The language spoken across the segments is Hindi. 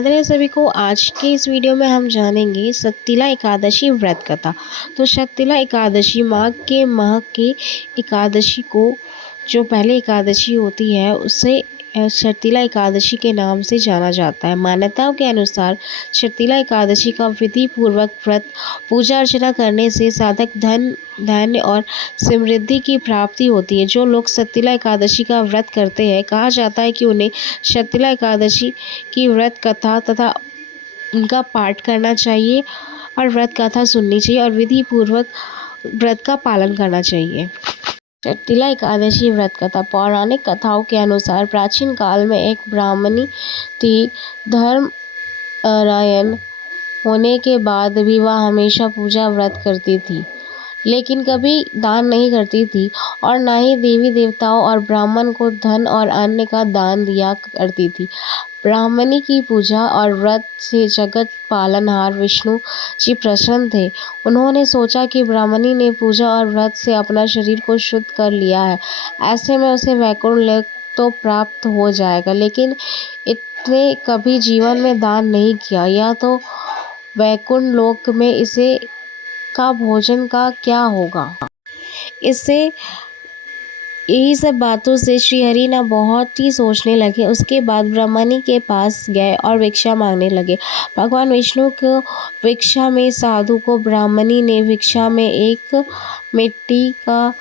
आदरणीय सभी को आज के इस वीडियो में हम जानेंगे शक्तिला एकादशी व्रत कथा। तो शक्तिला एकादशी माह के एकादशी को जो पहली एकादशी होती है उसे शर्तिला एकादशी के नाम से जाना जाता है। मान्यताओं के अनुसार शर्तिला एकादशी का विधि पूर्वक व्रत पूजा अर्चना करने से साधक धन धन्य और समृद्धि की प्राप्ति होती है। जो लोग शर्तिला एकादशी का व्रत करते हैं, कहा जाता है कि उन्हें शर्तिला एकादशी की व्रत कथा तथा उनका पाठ करना चाहिए और व्रत कथा सुननी चाहिए और विधि पूर्वक व्रत का पालन करना चाहिए। शर्तिला एकादशी व्रत कथा। पौराणिक कथाओं के अनुसार प्राचीन काल में एक ब्राह्मणी थी। धर्मरायण होने के बाद भी वह हमेशा पूजा व्रत करती थी, लेकिन कभी दान नहीं करती थी और न ही देवी देवताओं और ब्राह्मण को धन और अन्न का दान दिया करती थी। ब्राह्मणी की पूजा और व्रत से जगत पालनहार विष्णु जी प्रसन्न थे। उन्होंने सोचा कि ब्राह्मणी ने पूजा और व्रत से अपना शरीर को शुद्ध कर लिया है, ऐसे में उसे वैकुंठ लोक तो प्राप्त हो जाएगा, लेकिन इसने कभी जीवन में दान नहीं किया, या तो वैकुंठ लोक में इसे का भोजन का क्या होगा। इससे यही सब बातों से श्रीहरि ना बहुत ही सोचने लगे। उसके बाद ब्राह्मणी के पास गए और भिक्षा मांगने लगे। भगवान विष्णु को भिक्षा में साधु को ब्राह्मणी ने भिक्षा में एक मिट्टी का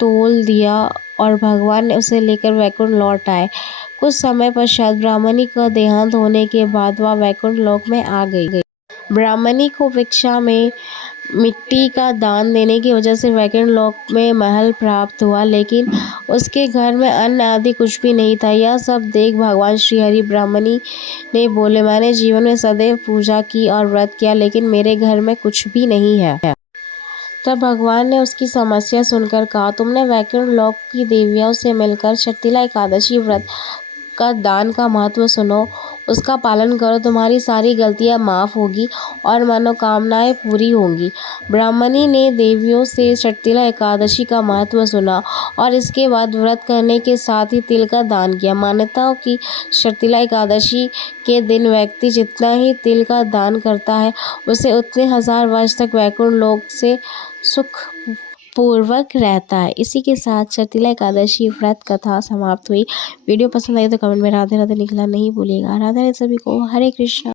तोल दिया और भगवान ने उसे लेकर वैकुंठ लौट आए। कुछ समय पश्चात ब्राह्मणी का देहांत होने के बाद वह वैकुंठ लोक में आ गई। ब्राह्मणी को भिक्षा में मिट्टी का दान देने की वजह से वैकुंठ लोक में महल प्राप्त हुआ, लेकिन उसके घर में अन्न आदि कुछ भी नहीं था। यह सब देख भगवान श्रीहरि ब्राह्मणी ने बोले, मैंने जीवन में सदैव पूजा की और व्रत किया, लेकिन मेरे घर में कुछ भी नहीं है। तब भगवान ने उसकी समस्या सुनकर कहा, तुमने वैकुंठ लोक की देवियों से मिलकर शर्तिला एकादशी व्रत का दान का महत्व सुनो, उसका पालन करो, तुम्हारी सारी गलतियां माफ होगी और मनोकामनाएं पूरी होंगी। ब्राह्मणी ने देवियों से शर्तिला एकादशी का महत्व सुना और इसके बाद व्रत करने के साथ ही तिल का दान किया। मान्यताओं की शर्तिला एकादशी के दिन व्यक्ति जितना ही तिल का दान करता है, उसे उतने हजार वर्ष तक वैकुंठ लोक से सुख पूर्वक रहता है। इसी के साथ शर्तिला एकादशी व्रत कथा समाप्त हुई। वीडियो पसंद आई तो कमेंट में राधे राधे लिखना नहीं भूलिएगा। राधे राधे सभी को। हरे कृष्णा।